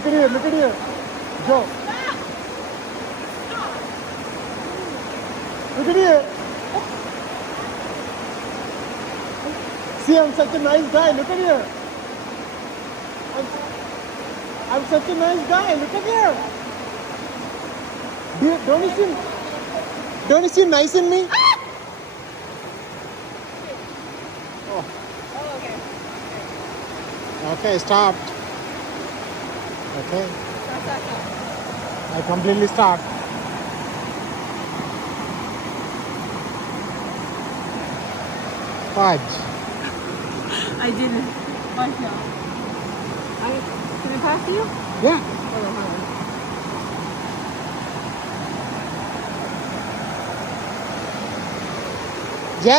Look at here. Look at here. Joe. Look at here. See, I'm such a nice guy. Look at here. I'm such a nice guy. Look at here. Don't you see nice in me? Oh. Oh, okay. Okay, stopped. Okay. Stop. I completely stopped. Fudge. I didn't. Watch now. Can I pass you? Yeah. Hold on.